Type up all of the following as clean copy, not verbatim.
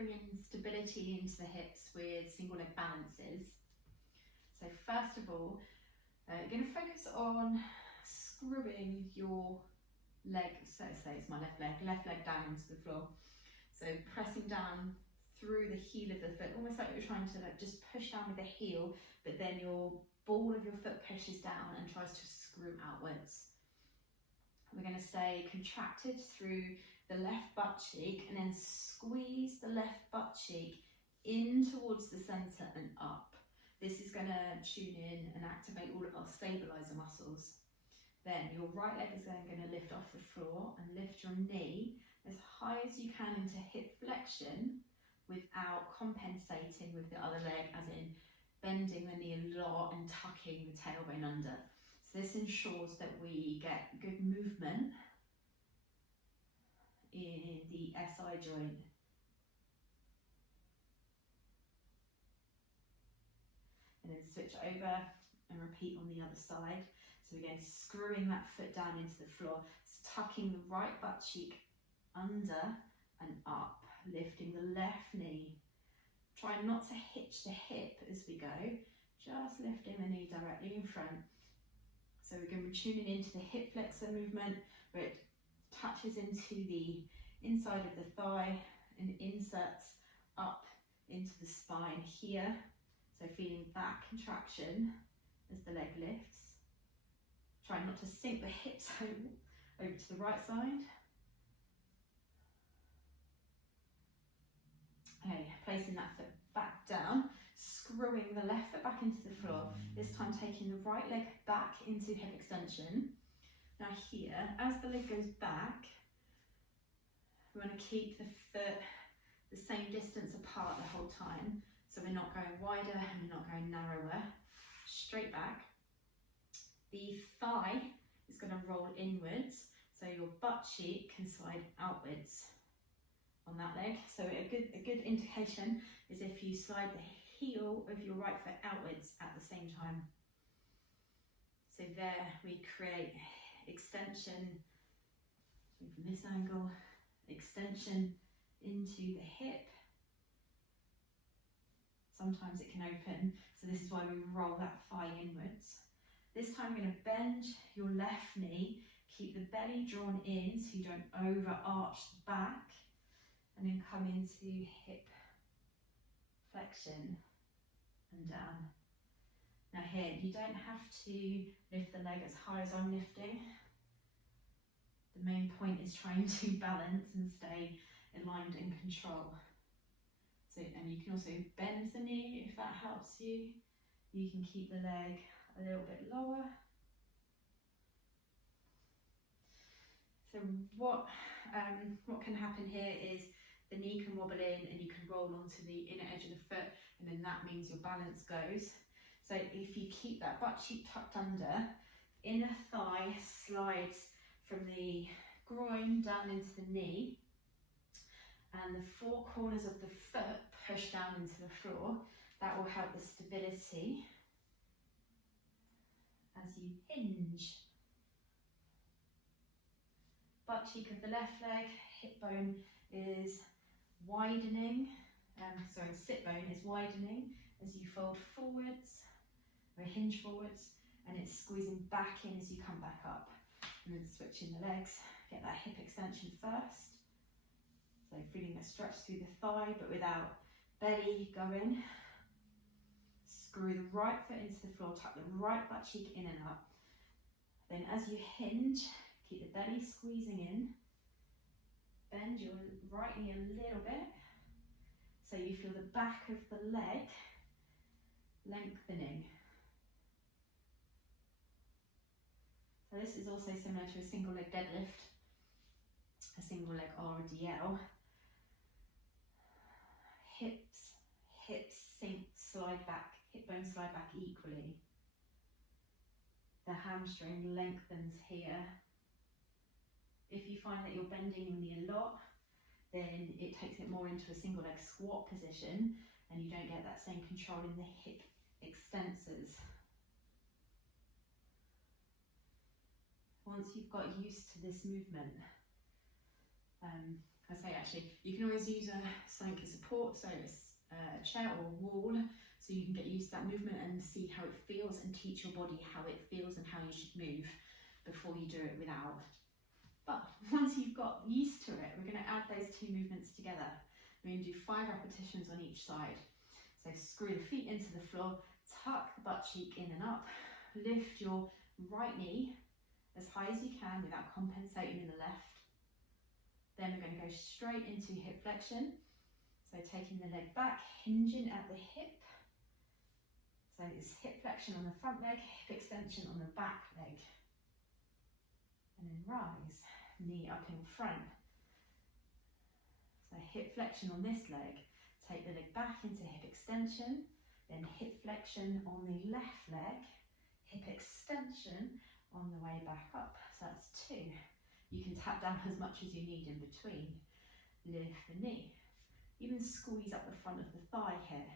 bringing stability into the hips with single leg balances. So first of all, you're going to focus on screwing your leg, so say it's my left leg down into the floor. So pressing down through the heel of the foot, almost like you're trying to just push down with the heel, but then your ball of your foot pushes down and tries to screw outwards. We're going to stay contracted through the left butt cheek and then squeeze the left butt cheek in towards the centre and up. This is going to tune in and activate all of our stabiliser muscles. Then your right leg is then going to lift off the floor and lift your knee as high as you can into hip flexion without compensating with the other leg, as in bending the knee a lot and tucking the tailbone under. So this ensures that we get good movement in the SI joint. And then switch over and repeat on the other side. So again, screwing that foot down into the floor, tucking the right butt cheek under and up, lifting the left knee. Try not to hitch the hip as we go, just lifting the knee directly in front. So again, we're tuning into the hip flexor movement where it touches into the inside of the thigh and inserts up into the spine here. So feeling that contraction as the leg lifts. Try not to sink the hips over to the right side. Okay, placing that foot back down, screwing the left foot back into the floor, this time taking the right leg back into hip extension. Now here, as the leg goes back, we want to keep the foot the same distance apart the whole time. So we're not going wider and we're not going narrower. Straight back. The thigh is going to roll inwards, so your butt cheek can slide outwards on that leg. So a good indication is if you slide the heel of your right foot outwards at the same time. So there we create extension from this angle, extension into the hip. Sometimes it can open, so this is why we roll that thigh inwards. This time we're going to bend your left knee, keep the belly drawn in so you don't overarch the back, and then come into hip flexion and down. Now here, you don't have to lift the leg as high as I'm lifting. The main point is trying to balance and stay aligned and control. So, and you can also bend the knee if that helps you. You can keep the leg a little bit lower. So what can happen here is the knee can wobble in and you can roll onto the inner edge of the foot, and then that means your balance goes. So if you keep that butt cheek tucked under, inner thigh slides from the groin down into the knee, and the four corners of the foot push down into the floor. That will help the stability as you hinge. Butt cheek of the left leg, hip bone is widening, sit bone is widening as you fold forwards, or hinge forwards, and it's squeezing back in as you come back up. And then switching the legs, get that hip extension first. So feeling a stretch through the thigh, but without belly going. Screw the right foot into the floor, tuck the right butt cheek in and up. Then as you hinge, keep the belly squeezing in. Bend your right knee a little bit, so you feel the back of the leg lengthening. So this is also similar to a single leg deadlift, a single leg RDL. Hips sink, slide back, hip bones slide back equally. The hamstring lengthens here. If you find that you're bending your knee a lot, then it takes it more into a single leg squat position and you don't get that same control in the hip extensors. Once you've got used to this movement, I say actually, you can always use something for support, so it's a chair or a wall, so you can get used to that movement and see how it feels and teach your body how it feels and how you should move before you do it without. But once you've got used to it, we're going to add those two movements together. We're going to do 5 repetitions on each side. So screw the feet into the floor, tuck the butt cheek in and up, lift your right knee as high as you can without compensating in the left. Then we're going to go straight into hip flexion. So taking the leg back, hinging at the hip. So it's hip flexion on the front leg, hip extension on the back leg. And then rise, knee up in front. So hip flexion on this leg. Take the leg back into hip extension, then hip flexion on the left leg, hip extension on the way back up. So that's 2. You can tap down as much as you need in between. Lift the knee. Even squeeze up the front of the thigh here.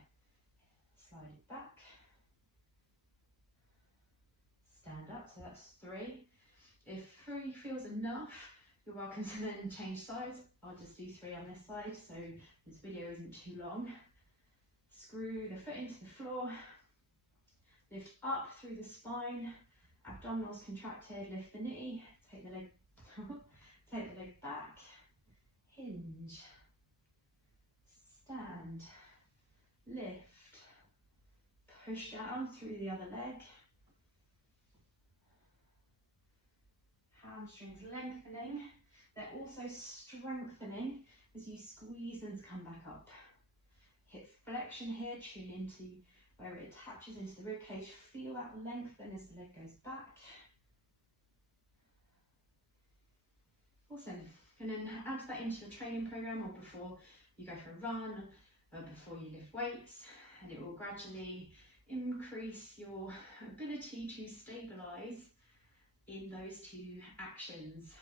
Slide it back. Stand up, so that's 3. If 3 feels enough, you're welcome to then change sides. I'll just do 3 on this side, so this video isn't too long. Screw the foot into the floor. Lift up through the spine. Abdominals contracted. Lift the knee. Take the leg, take the leg back. Hinge. Stand. Lift. Push down through the other leg. Hamstrings lengthening. They're also strengthening as you squeeze and come back up. Hip flexion here, tune into where it attaches into the ribcage. Feel that lengthen as the leg goes back. Awesome. And then add that into your training program, or before you go for a run, or before you lift weights, and it will gradually increase your ability to stabilize in those 2 actions.